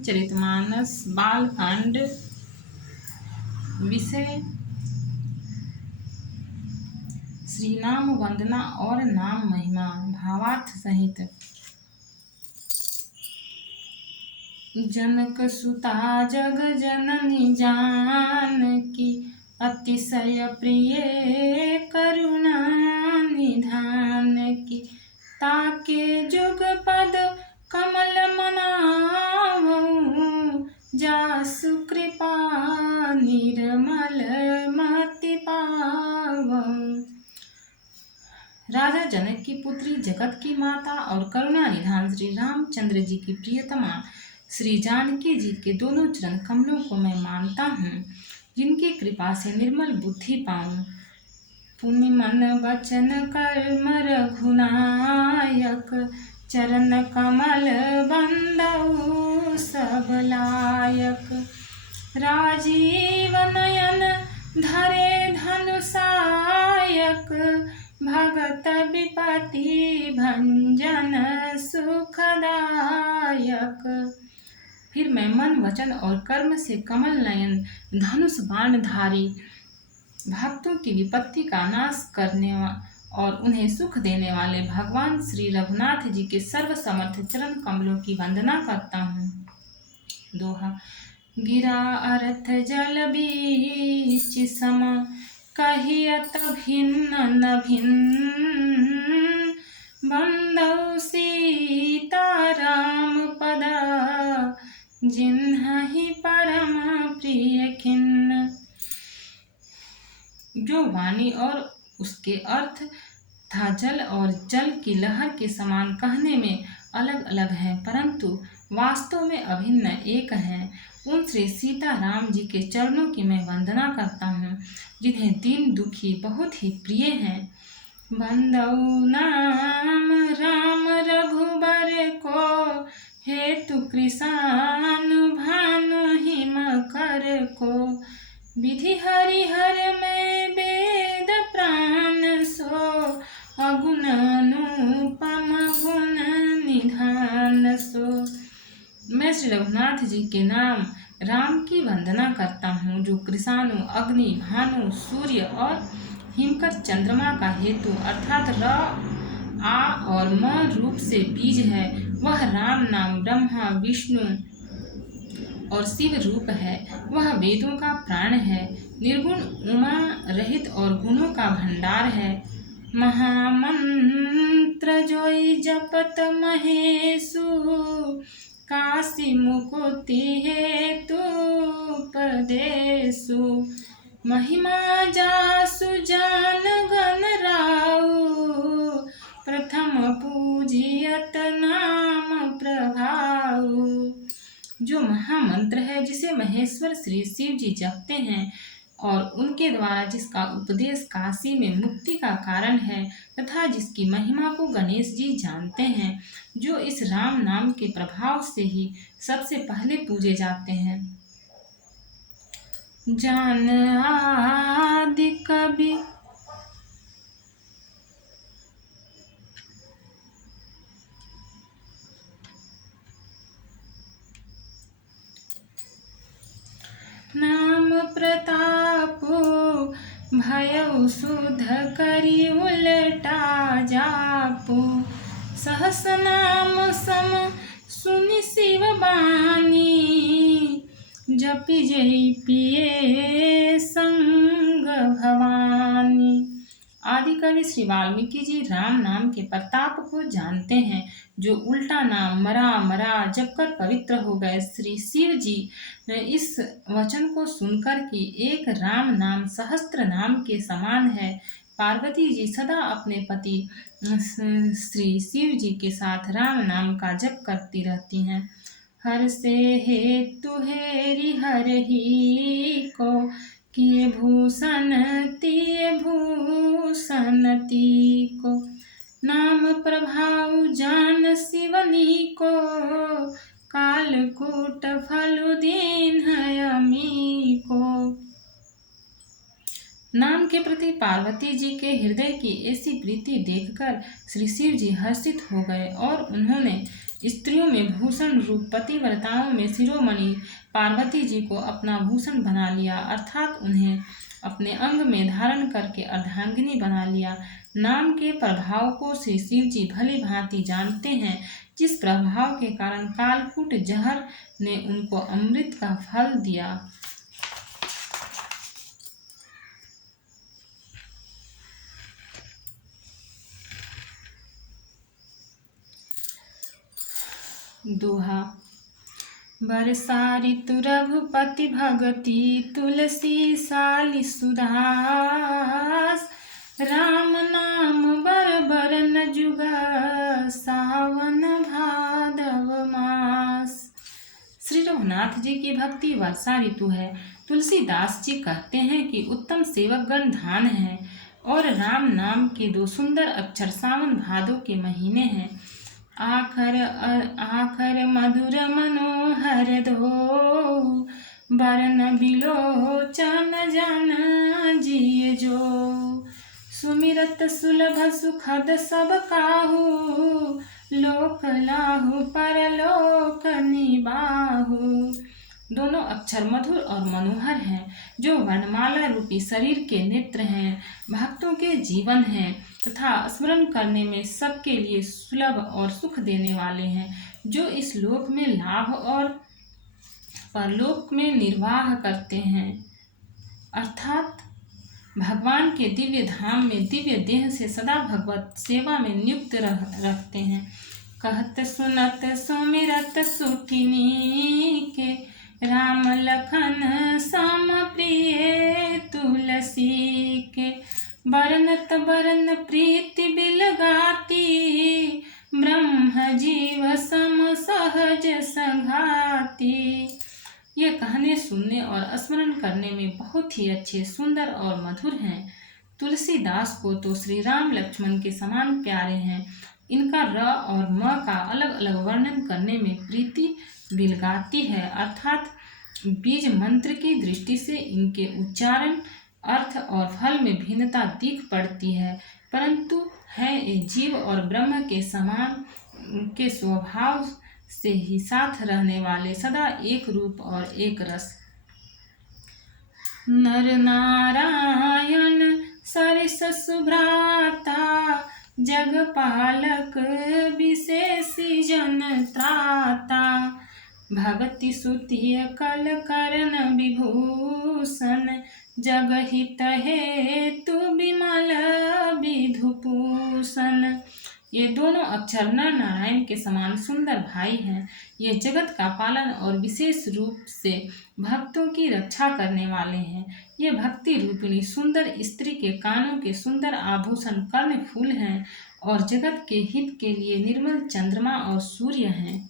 रामचरितमानस बालकांड। विषय श्री नाम वंदना और नाम महिमा। भावार्थ सहित। जनक सुता जग जननी जानकी, अतिशय प्रिय करुणा निधान की। ताके जुग पद कमल मनावऊँ, जासु कृपा निर्मल मति पावऊँ। राजा जनक की पुत्री, जगत की माता और करुणा निधान श्री रामचंद्र जी की प्रियतमा श्री जानकी जी के दोनों चरण कमलों को मैं मानता हूँ, जिनकी कृपा से निर्मल बुद्धि पाऊँ। पुण्य मन वचन कर्म रघुनायक, चरण कमल बंदऊ सब लायक। राजीव नयन धरे धनुषायक, भगत विपति भंजन सुखदायक। फिर मैं मन वचन और कर्म से कमल नयन धनुष बाण धारी, भक्तों की विपत्ति का नाश करने और उन्हें सुख देने वाले भगवान श्री रघुनाथ जी के सर्व समर्थ चरण कमलों की वंदना करता हूँ। दोहा। गिरा अर्थ जल बीच सम, कहियत भिन्न न भिन्न। बंदौ सीता राम पद, जिन्हि परम प्रिय खिन्न। जो वाणी और उसके अर्थ था जल और जल की लहर के समान कहने में अलग अलग हैं, परंतु वास्तव में अभिन्न एक हैं। उन श्री सीता राम जी के चरणों की मैं वंदना करता हूँ, जिन्हें दीन दुखी बहुत ही प्रिय हैं। बंदऊ नाम राम रघुबर को, हेतु कृषानु भानु हिम कर को। विधि हरिहर में वेद प्राण सो, अगुण अनुपम गुण निधान सो। मैं श्री रघुनाथ जी के नाम राम की वंदना करता हूँ, जो कृषाणु, अग्नि, भानु, सूर्य और हिमकर चंद्रमा का हेतु अर्थात र, आ और म रूप से बीज है। वह राम नाम ब्रह्मा, विष्णु और शिव रूप है। वह वेदों का प्राण है, निर्गुण, उमा रहित और गुणों का भंडार है। महामंत्र जोई जपत महेशु, काशी मुकुति हेतु उपदेशु। महिमा जासु जान गण राउ, प्रथम पूजियत नाम प्रभाऊ। जो महामंत्र है, जिसे महेश्वर श्री शिव जी जपते हैं और उनके द्वारा जिसका उपदेश काशी में मुक्ति का कारण है, तथा जिसकी महिमा को गणेश जी जानते हैं, जो इस राम नाम के प्रभाव से ही सबसे पहले पूजे जाते हैं। जान आदि कवि नाम प्रतापो, भयउ सुध करी उलटा जापो। सहस नाम सम सुनि शिव बानी, जपि जय पिए संग भवानी। आदि कवि श्री वाल्मीकि जी राम नाम के प्रताप को जानते हैं, जो उल्टा नाम मरा मरा जप कर पवित्र हो गए। श्री शिव जी इस वचन को सुनकर कि एक राम नाम सहस्त्र नाम के समान है, पार्वती जी सदा अपने पति श्री शिव जी के साथ राम नाम का जप करती रहती हैं। हर से हेतु हेरि हर ही को, किए भूषण तिए भूषण ती को। नाम प्रभाव जान शिवनी को, कालकूट फलु दीन अमी को। नाम के प्रति पार्वती जी के हृदय की ऐसी प्रीति देखकर श्री शिव जी हर्षित हो गए और उन्होंने स्त्रियों में भूषण रूप पतिव्रताओं में शिरोमणि पार्वती जी को अपना भूषण बना लिया, अर्थात उन्हें अपने अंग में धारण करके अर्धांगिनी बना लिया। नाम के प्रभाव को श्री शिव जी भली भांति जानते हैं, जिस प्रभाव के कारण कालकूट जहर ने उनको अमृत का फल दिया। दोहा। बरसा ऋतु रघुपति भगति, तुलसी साली सुदास। राम नाम बर बरन जुगा, सावन भादव मास। श्री रघुनाथ जी की भक्ति वर्षा ऋतु है। तुलसीदास जी कहते हैं कि उत्तम सेवकगण धान है और राम नाम के 2 सुंदर अक्षर सावन भादो के महीने हैं। आखर मधुर मनोहर दो, बरन बिलोचन जन जिय जो। सुमिरत सुलभ सुखद सब काहू, लोक लाहू परलोक निबाहू। दोनों अक्षर मधुर और मनोहर हैं, जो वर्णमाला रूपी शरीर के नेत्र हैं, भक्तों के जीवन हैं तथा स्मरण करने में सबके लिए सुलभ और सुख देने वाले हैं, जो इस लोक में लाभ और परलोक में निर्वाह करते हैं, अर्थात भगवान के दिव्य धाम में दिव्य देह से सदा भगवत सेवा में नियुक्त रखते हैं। कहत सुनत सुमिरत सुखिनी के, राम लखन सम प्रिय तुलसी के। बरनत बरन प्रीति बिलगाती, ब्रह्म जीव सम सहज संघाती। ये कहने सुनने और स्मरण करने में बहुत ही अच्छे, सुंदर और मधुर हैं। तुलसीदास को तो श्री राम लक्ष्मण के समान प्यारे हैं। इनका र और म का अलग अलग वर्णन करने में प्रीति बिलगाती है, अर्थात बीज मंत्र की दृष्टि से इनके उच्चारण, अर्थ और फल में भिन्नता दिख पड़ती है, परंतु है ये जीव और ब्रह्म के समान के स्वभाव से ही साथ रहने वाले, सदा एक रूप और एक रस। नर नारायण सरिस सुभ्राता, जग पालक विशेषी जन त्राता। भगति सुतिय कल करण विभूषण, जग हित हेतु विमल विधुभूषण। ये दोनों अक्षर नर नारायण के समान सुंदर भाई हैं। ये जगत का पालन और विशेष रूप से भक्तों की रक्षा करने वाले हैं। ये भक्ति रूपिणी सुंदर स्त्री के कानों के सुंदर आभूषण कर्ण फूल हैं और जगत के हित के लिए निर्मल चंद्रमा और सूर्य हैं।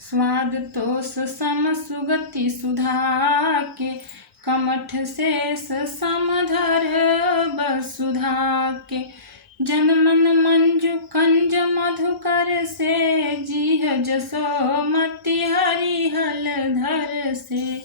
स्वाद तोष सम सुगति सुधा के, कमठ शेष समधर वसुधा के। जनमन मंजु कंज मधुकर से, जीह जसो मति हरिहल धर से।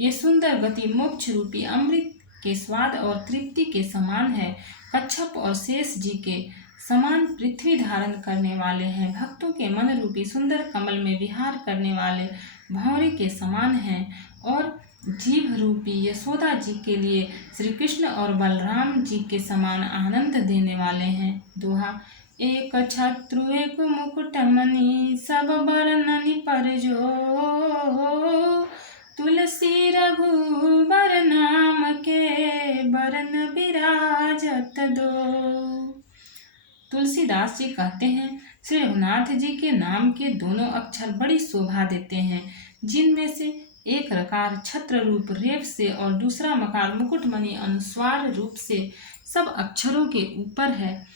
ये सुंदर गति मोक्ष रूपी अमृत के स्वाद और तृप्ति के समान है। कच्छप और शेष जी के समान पृथ्वी धारण करने वाले हैं। भक्तों के मन रूपी सुंदर कमल में विहार करने वाले भौरे के समान हैं और जीव रूपी यशोदा जी के लिए श्री कृष्ण और बलराम जी के समान आनंद देने वाले हैं। दोहा। एक छत्रु एक मुकुटमणि, सब बरननि पर जो। तुलसी रघुबर नाम के, बरन विराजत दो। तुलसीदास जी कहते हैं, श्री रघुनाथ जी के नाम के दोनों अक्षर बड़ी शोभा देते हैं, जिनमें से एक रकार छत्र रूप रेफ से और दूसरा मकार मुकुटमणि अनुस्वार रूप से सब अक्षरों के ऊपर है।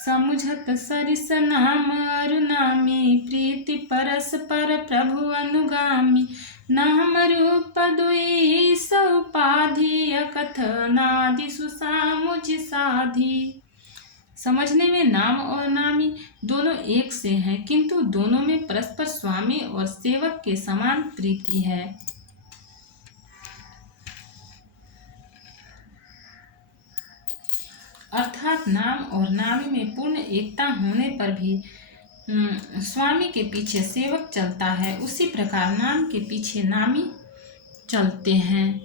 समुझत सरिस नाम अरुनामी, प्रीति परस्पर प्रभु अनुगामी। नाम रूप दुई सउपाधि, अकथ नादि सुसामुझ साधी। समझने में नाम और नामी दोनों एक से हैं, किंतु दोनों में परस्पर स्वामी और सेवक के समान प्रीति है। अर्थात नाम और नामी में पूर्ण एकता होने पर भी स्वामी के पीछे सेवक चलता है, उसी प्रकार नाम के पीछे नामी चलते हैं।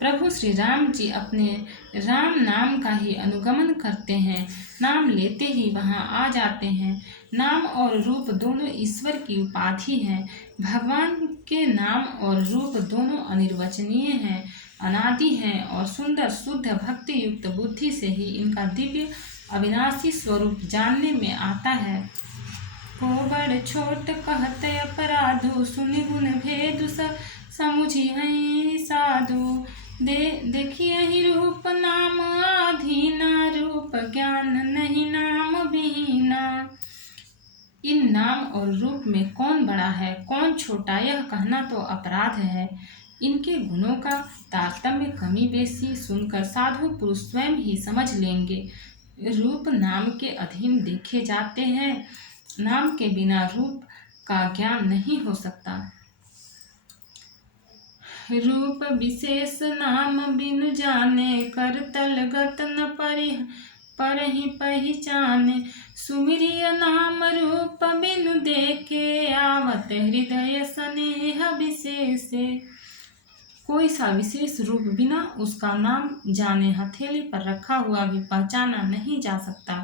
प्रभु श्री राम जी अपने राम नाम का ही अनुगमन करते हैं, नाम लेते ही वहां आ जाते हैं। नाम और रूप दोनों ईश्वर की उपाधि है। भगवान के नाम और रूप दोनों अनिर्वचनीय हैं, अनादि हैं और सुंदर शुद्ध भक्ति युक्त बुद्धि से ही इनका दिव्य अविनाशी स्वरूप जानने में आता है। को बड़ छोट कहते अपराधु, सुनि गुण भेदु समुझी हैं साधु। देखिए ही रूप नाम आधीना, रूप ज्ञान नहीं नाम बिहीना। इन नाम और रूप में कौन बड़ा है कौन छोटा, यह कहना तो अपराध है। इनके गुणों का तारतम्य कमी बेसी सुनकर साधु पुरुष स्वयं ही समझ लेंगे। रूप नाम के अधीन देखे जाते हैं, नाम के बिना रूप का ज्ञान नहीं हो सकता। रूप विशेष नाम बिनु जाने, कर तलगत न परहि पहचाने। सुमिरिय नाम रूप बिनु देखे, आवत हृदय स्नेह विशेषे। कोई सा विशेष रूप बिना उसका नाम जाने हथेली पर रखा हुआ भी पहचाना नहीं जा सकता,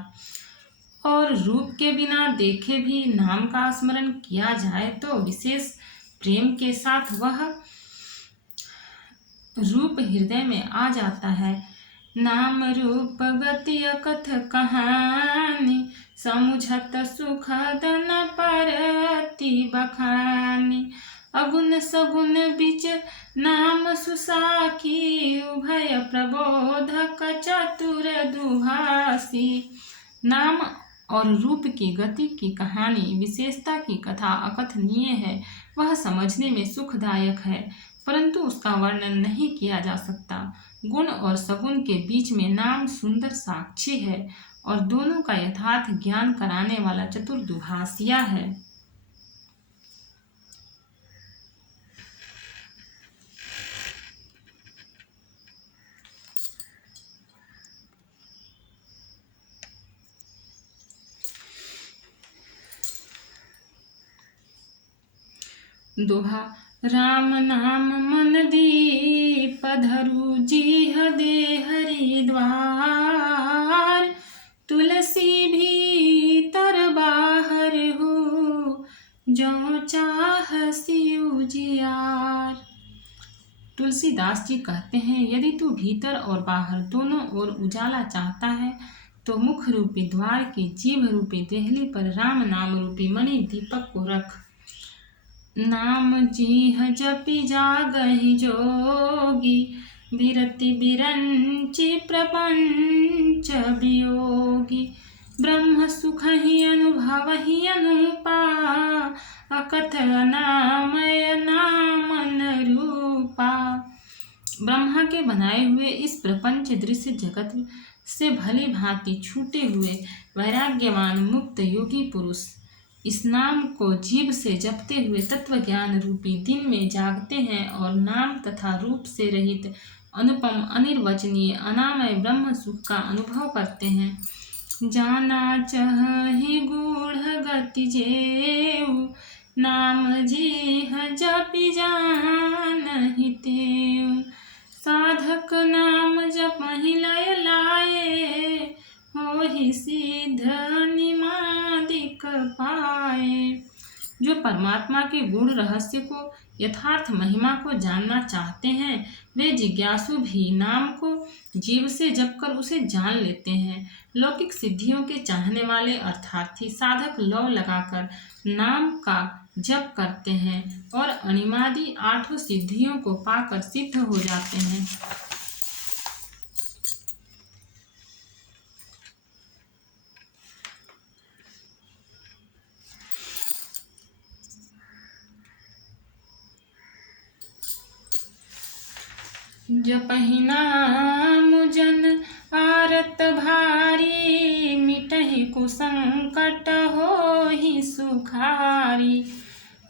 और रूप के बिना देखे भी नाम का स्मरण किया जाए तो विशेष प्रेम के साथ वह रूप हृदय में आ जाता है। नाम रूप गति अकथ कहानी, समुझत सुखद न परति बखानी। अगुण सगुण बिच नाम सुसाखी, उभय प्रबोधक चतुर दुहासी। नाम और रूप की गति की कहानी, विशेषता की कथा अकथनीय है। वह समझने में सुखदायक है, परंतु उसका वर्णन नहीं किया जा सकता। गुण और सगुण के बीच में नाम सुंदर साक्षी है और दोनों का यथार्थ ज्ञान कराने वाला चतुर दुभाषिया है। दोहा। राम नाम मन दीप धरु, जीह दे हरिद्वार। तुलसी भीतर बाहर हो, जो चाहसी उजियार। तुलसीदास जी कहते हैं, यदि तू भीतर और बाहर दोनों ओर उजाला चाहता है तो मुख रूपी द्वार की जीभ रूपी देहली पर राम नाम रूपी मणि दीपक को रख। नाम जीह जपि जागहि जोगी, बिरति बिरंचि प्रपंच वियोगी। ब्रह्म सुख ही अनुभव ही अनुपा, अकथ नामय नामन रूपा। ब्रह्मा के बनाए हुए इस प्रपंच दृश्य जगत से भली भांति छूटे हुए वैराग्यवान मुक्त योगी पुरुष इस नाम को जीभ से जपते हुए तत्व ज्ञान रूपी दिन में जागते हैं और नाम तथा रूप से रहित अनुपम अनिर्वचनीय अनामय ब्रह्म सुख का अनुभव करते हैं। जाना चाहे गूढ़ गति जेऊ, नाम जीह जपि जानहि तेऊ। साधक नाम जपहि लय लाए, होहि सिद्ध निमादिक पाए। जो परमात्मा के गुण रहस्य को यथार्थ महिमा को जानना चाहते हैं, वे जिज्ञासु भी नाम को जीव से जप कर उसे जान लेते हैं। लौकिक सिद्धियों के चाहने वाले अर्थार्थी साधक लौ लगाकर नाम का जप करते हैं और अनिमादि आठों सिद्धियों को पाकर सिद्ध हो जाते हैं। जपहि नाम जन आरत भारी, मिटहि कुसंकट होहि सुखारी।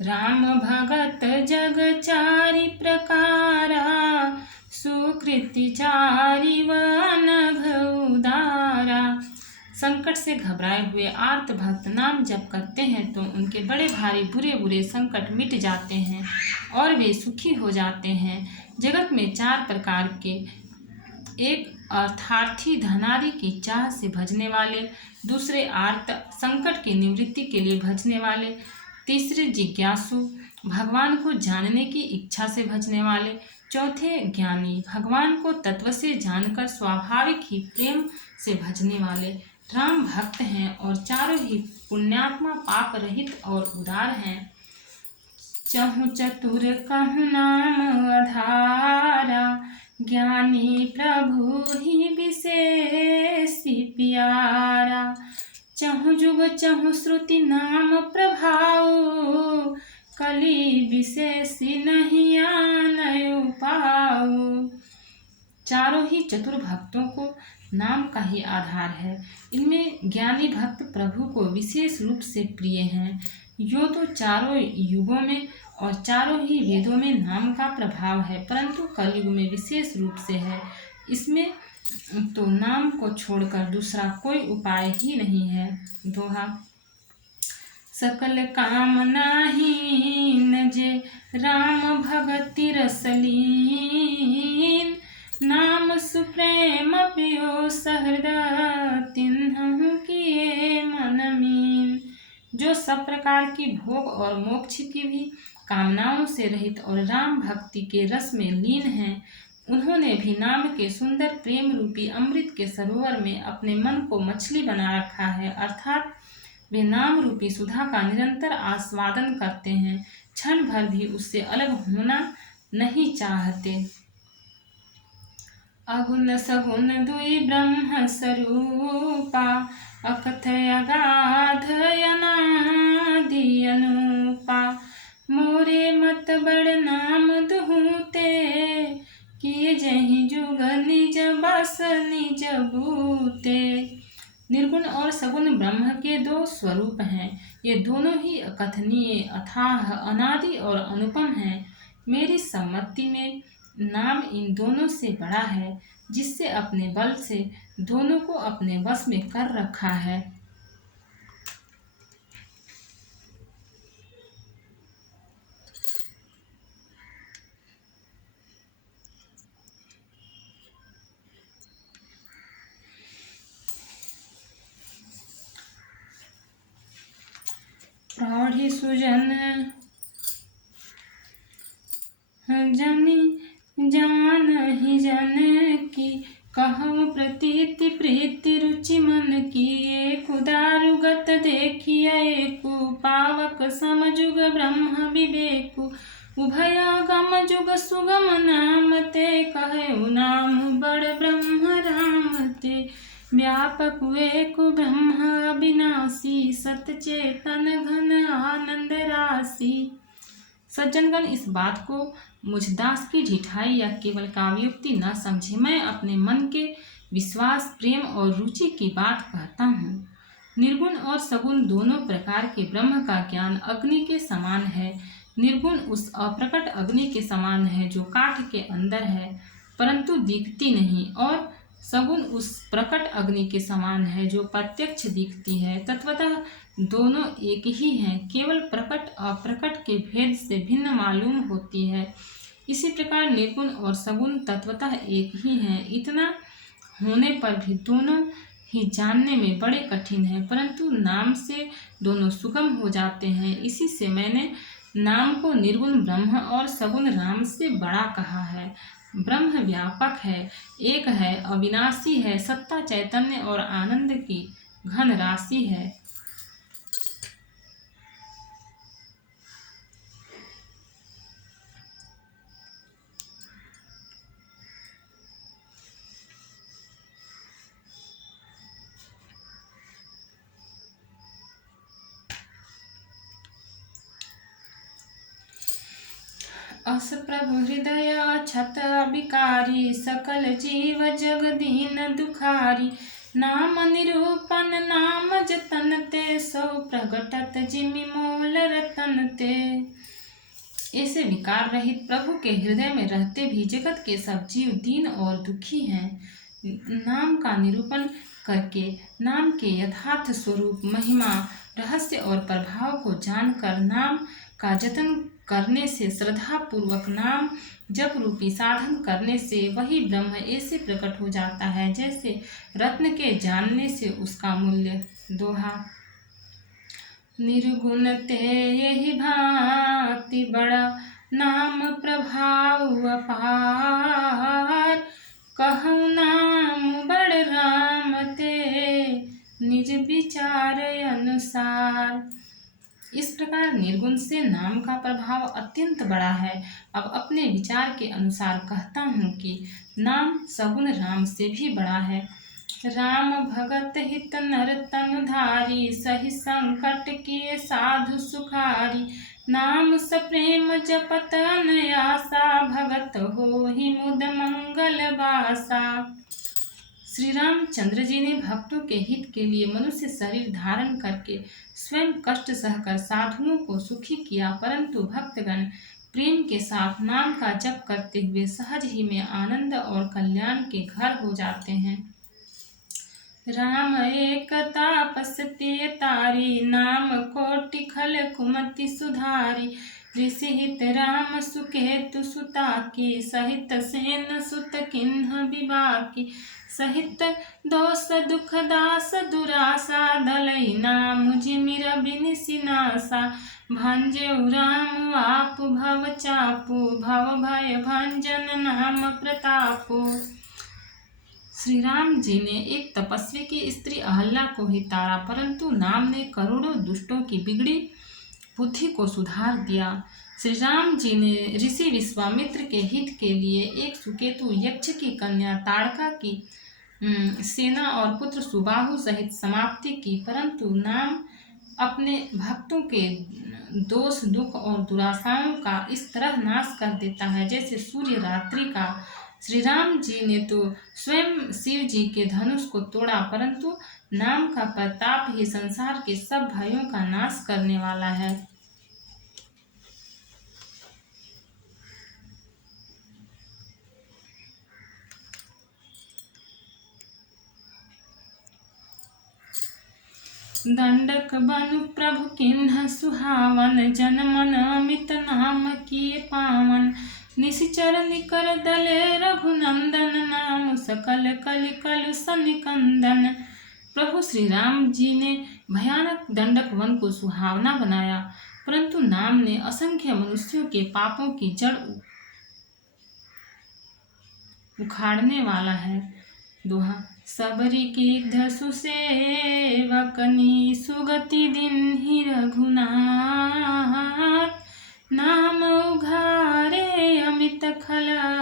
राम भगत जग चारि प्रकारा, सुकृति चारि अनघ उदारा। संकट से घबराए हुए आर्त भक्त नाम जप करते हैं तो उनके बड़े भारी बुरे बुरे संकट मिट जाते हैं और वे सुखी हो जाते हैं। जगत में चार प्रकार के, एक अर्थार्थी धनादि की चाह से भजने वाले, दूसरे आर्त संकट की निवृत्ति के लिए भजने वाले, तीसरे जिज्ञासु भगवान को जानने की इच्छा से भजने वाले, चौथे ज्ञानी भगवान को तत्व से जानकर स्वाभाविक ही प्रेम से भजने वाले। राम भक्त हैं और चारों ही पुण्यात्मा पाप रहित और उदार हैं। चहु चतुर कहु नाम आधारा, ज्ञानी प्रभु ही विशेषी प्यारा। चहु जुग चहु श्रुति नाम प्रभाव, कली विशेषी नहीं आनयु पाऊ। चारों ही चतुर भक्तों को नाम का ही आधार है। इनमें ज्ञानी भक्त प्रभु को विशेष रूप से प्रिय हैं। यो तो चारों युगों में और चारों ही वेदों में नाम का प्रभाव है, परंतु कलयुग में विशेष रूप से है। इसमें तो नाम को छोड़कर दूसरा कोई उपाय ही नहीं है। दोहा। सकल कामना हीन जे राम भगति रसलीन, नाम सुप्रेम पियो सहृदय तिन्हु किए मन मीन। जो सब प्रकार की भोग और मोक्ष की भी कामनाओं से रहित और राम भक्ति के रस में लीन हैं, उन्होंने भी नाम के सुंदर प्रेम रूपी अमृत के सरोवर में अपने मन को मछली बना रखा है, अर्थात वे नाम रूपी सुधा का निरंतर आस्वादन करते हैं, क्षण भर भी उससे अलग होना नहीं चाहते। अगुन सगुन दुई ब्रह्म स्वरूपा, अकथय अगाध अनादि अनूपा। मोरे मत बड़ नाम दुहूते, किए जहि जुग निज बस निज बूते। निर्गुण और सगुण ब्रह्म के दो स्वरूप हैं। ये दोनों ही अकथनीय, अथाह, अनादि और अनुपम हैं। मेरी सम्मति में नाम इन दोनों से बड़ा है, जिससे अपने बल से दोनों को अपने वश में कर रखा है। प्रौढ़ी सुजन जनी जान ही जन की, कहूँ प्रतीति प्रीति रुचि मन की। एक दारुगत देखिए एक पावक, समजुग ब्रह्म विवेकु। उभयागम जुग सुगम नाम ते, कहु नाम बड़ ब्रह्म राम ते। व्यापक एक ब्रह्म अविनाशी, सत चेतन घन आनंद राशि। सज्जनगण इस बात को मुझ दास की ढिठाई या केवल काव्योक्ति न समझे। मैं अपने मन के विश्वास, प्रेम और रुचि की बात कहता हूँ। निर्गुण और सगुण दोनों प्रकार के ब्रह्म का ज्ञान अग्नि के समान है। निर्गुण उस अप्रकट अग्नि के समान है जो काठ के अंदर है परंतु दिखती नहीं, और सगुण उस प्रकट अग्नि के समान है जो प्रत्यक्ष दिखती है। तत्वतः दोनों एक ही हैं, केवल प्रकट अप्रकट के भेद से भिन्न मालूम होती है। इसी प्रकार निर्गुण और सगुण तत्वतः एक ही हैं। इतना होने पर भी दोनों ही जानने में बड़े कठिन हैं, परंतु नाम से दोनों सुगम हो जाते हैं। इसी से मैंने नाम को निर्गुण ब्रह्म और सगुण राम से बड़ा कहा है। ब्रह्म व्यापक है, एक है, अविनाशी है, सत्ता, चैतन्य और आनंद की घन राशि है। अस प्रभु हृदय अछत विकारी, सकल जीव जग दीन दुखारी। नाम निरूपण नाम जतन ते, सो प्रगटत जिमि मोल रतन ते। ऐसे विकार रहित प्रभु के हृदय में रहते भी जगत के सब जीव दीन और दुखी हैं। नाम का निरूपण करके नाम के यथार्थ स्वरूप, महिमा, रहस्य और प्रभाव को जानकर नाम का जतन करने से, श्रद्धा पूर्वक नाम जप रूपी साधन करने से वही ब्रह्म ऐसे प्रकट हो जाता है जैसे रत्न के जानने से उसका मूल्य। दोहा। निर्गुण ते यही भांति बड़ा, नाम प्रभाव अपार। कहूँ नाम बड़ राम ते, निज विचार अनुसार। इस प्रकार निर्गुण से नाम का प्रभाव अत्यंत बड़ा है। अब अपने विचार के अनुसार कहता हूँ कि नाम सगुण राम से भी बड़ा है। राम भगत हित नर तन धारी, सही संकट किए साधु सुखारी। नाम सप्रेम जपत अनयासा, भगत होहि मुद मंगल वासा। श्री रामचंद्र जी ने भक्तों के हित के लिए मनुष्य शरीर धारण करके स्वयं कष्ट सहकर साधुओं को सुखी किया, परंतु भक्तगण प्रेम के साथ नाम का जप करते हुए सहज ही में आनंद और कल्याण के घर हो जाते हैं। राम एक तापस ते तारी, नाम कोटि खल कुमति सुधारी। ऋषि हित राम सुकेतु सुता की, सहित सेन सुत किन्ह विवाकी। सहित दोष दुख दास दुरासा, दलई नाम जिमिर बिनिसिनासा। भंजऊ राम आप भव चापू, भव भय भंजन नाम प्रतापू। श्री राम जी ने एक तपस्वी की स्त्री अहल्या को ही तारा, परंतु नाम ने करोड़ों दुष्टों की बिगड़ी बुद्धि को सुधार दिया। श्री राम जी ने ऋषि विश्वामित्र के हित के लिए एक सुकेतु यक्ष की कन्या ताड़का की सेना और पुत्र सुबाहु सहित समाप्ति की, परंतु नाम अपने भक्तों के दोष दुख और दुराशाओं का इस तरह नाश कर देता है जैसे सूर्य रात्रि का। श्री राम जी ने तो स्वयं शिव जी के धनुष को तोड़ा, परंतु नाम का प्रताप ही संसार के सब भयों का नाश करने वाला है। दंडक बनु प्रभु किन्ह सुहावन, जन मन अमित नाम किए पावन। निशिचर निकर दले रघुनंदन, नाम सकल कलि कलुष निकंदन। प्रभु श्री राम जी ने भयानक दंडक वन को सुहावना बनाया, परंतु नाम ने असंख्य मनुष्यों के पापों की जड़ उखाड़ने वाला है। दोहा। सबरी कीध सुसेवकनी, सुगति दिन ही रघुनाथ। नाम उघारे अमित खला,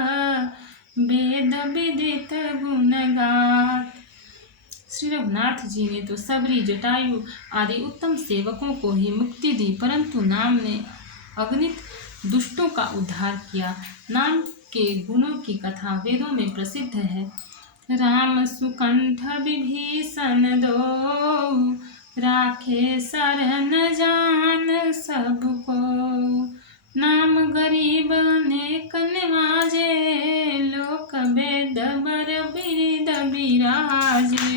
वेद विदित गुणगात। श्री रघुनाथ जी ने तो सबरी, जटायु आदि उत्तम सेवकों को ही मुक्ति दी, परंतु नाम ने अगणित दुष्टों का उद्धार किया। नाम के गुणों की कथा वेदों में प्रसिद्ध है। राम सुकंठ विभीषण दो, राखे शरण जान सबको। नाम गरीब अनेक निवाजे, लोक वेद बर बिरद बिराजे।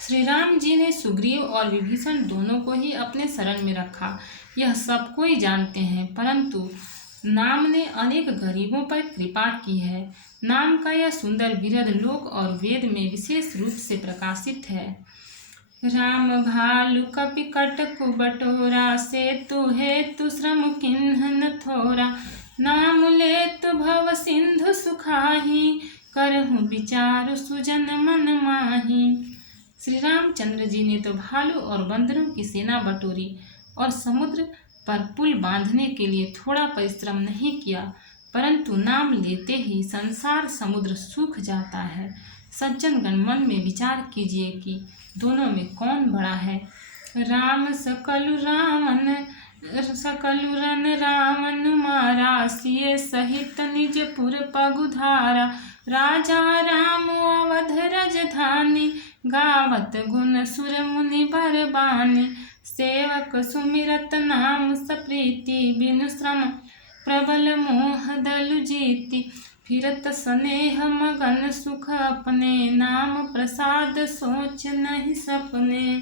श्री राम जी ने सुग्रीव और विभीषण दोनों को ही अपने शरण में रखा, यह सब कोई जानते हैं, परंतु नाम ने अनेक गरीबों पर कृपा की है। नाम का यह सुंदर बिरद लोक और वेद में विशेष रूप से प्रकाशित है। राम भालु कपिकट कुबटोरा, सेतु हेतु श्रम किन्ह न थोरा। नाम लेतु भव सिंधु सुखाही, करहु विचार सुजन मन माही। श्री रामचंद्र जी ने तो भालू और बंदरों की सेना बटोरी और समुद्र पर पुल बांधने के लिए थोड़ा परिश्रम नहीं किया, परंतु नाम लेते ही संसार समुद्र सूख जाता है। सज्जनगण, मन में विचार कीजिए कि दोनों में कौन बड़ा है। राम सकलु रन रावण मारा, सिय सहित निजपुर पगुधारा। राजा राम अवध राजधानी, गावत गुण सुर मुनि बरबानी। सेवक सुमिरत नाम सप्रीति, बिनु श्रम प्रबल मोह दलु जीति। फिरत स्नेह मगन सुख अपने, नाम प्रसाद सोच नहीं सपने।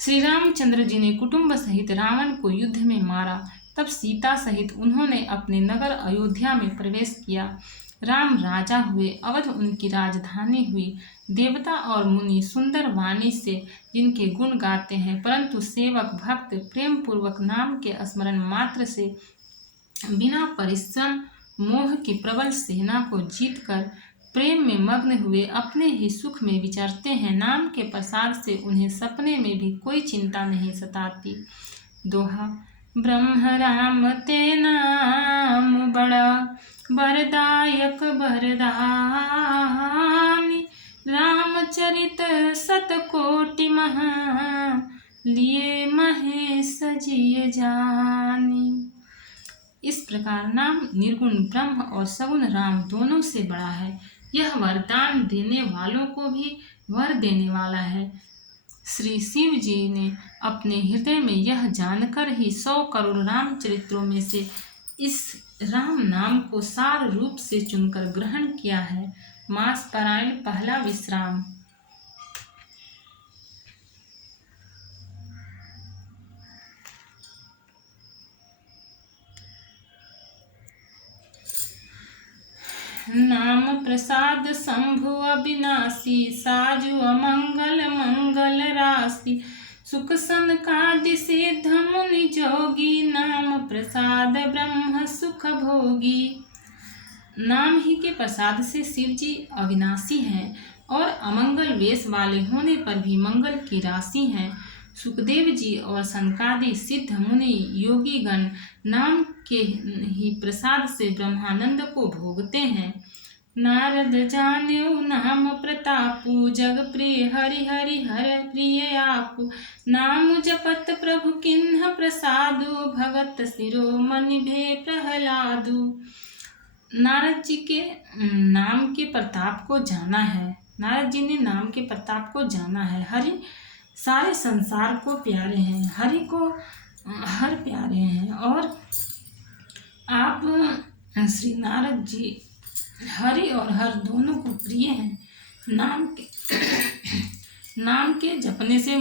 श्री रामचंद्र जी ने कुटुंब सहित रावण को युद्ध में मारा। तब सीता सहित उन्होंने अपने नगर अयोध्या में प्रवेश किया। राम राजा हुए, अवध उनकी राजधानी हुई। देवता और मुनि सुंदर वाणी से जिनके गुण गाते हैं, परंतु सेवक भक्त प्रेम पूर्वक नाम के स्मरण मात्र से बिना परिश्रम मोह की प्रबल सेना को जीतकर प्रेम में मग्न हुए अपने ही सुख में विचरते हैं। नाम के प्रसाद से उन्हें सपने में भी कोई चिंता नहीं सताती। दोहा। ब्रह्म राम ते नाम बड़ा, बरदायक बरदानी। रामचरित सतकोटि महा, लिए महेश जिय जानी। इस प्रकार नाम निर्गुण ब्रह्म और सगुण राम दोनों से बड़ा है। यह वरदान देने वालों को भी वर देने वाला है। श्री शिव जी ने अपने हृदय में यह जानकर ही 100 करोड़ रामचरित्रों में से इस राम नाम को सार रूप से चुनकर ग्रहण किया है। मास पारायण पहला विश्राम। नाम प्रसाद शंभु अविनाशी, साजु अमंगल मंगल राशि। सुख सनकादि सिद्ध मुनि जोगी, नाम प्रसाद ब्रह्म सुख भोगी। नाम ही के प्रसाद से शिव जी अविनाशी हैं और अमंगल वेश वाले होने पर भी मंगल की राशि हैं। सुखदेव जी और सनकादि सिद्ध मुनि योगी गण नाम के ही प्रसाद से ब्रह्मानंद को भोगते हैं। नारद जानेऊ नाम प्रतापु, जग प्रिय हरि हरि हर प्रिय आपु। नाम जपत प्रभु किन्ह प्रसादु, भगत शिरोमणि भे प्रहलादु। नारद जी के नाम के प्रताप को जाना है। नारद जी ने नाम के प्रताप को जाना है। हरि सारे संसार को प्यारे हैं, हरि को हर प्यारे हैं और आप श्री नारद जी हरि और हर दोनों को प्रिय हैं। नाम के जपने से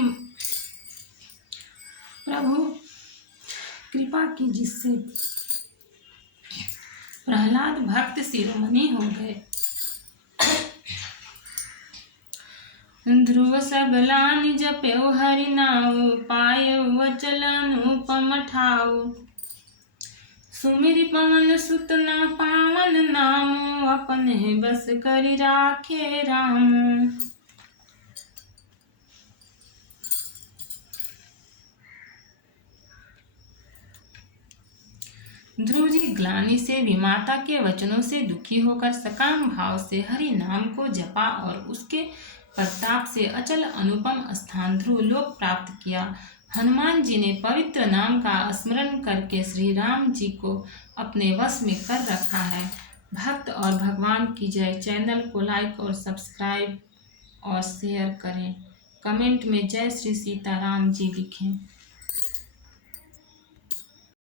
प्रभु कृपा की, जिससे प्रहलाद भक्त शिरोमणि हो गए। ध्रुव सबलानि जपेऊ हरि नाउ, पायऊ अचल अनुपम ठाऊ। सुमिरि पवन सुत ना पावन नामु, अपने बस करि राखे रामु। ध्रुव जी ग्लानि से विमाता के वचनों से दुखी होकर सकाम भाव से हरि नाम को जपा और उसके प्रताप से अचल अनुपम स्थान ध्रुव लोक प्राप्त किया। हनुमान जी ने पवित्र नाम का स्मरण करके श्री राम जी को अपने वश में कर रखा है। भक्त और भगवान की जय। चैनल को लाइक और सब्सक्राइब और शेयर करें। कमेंट में जय श्री सीताराम जी लिखें।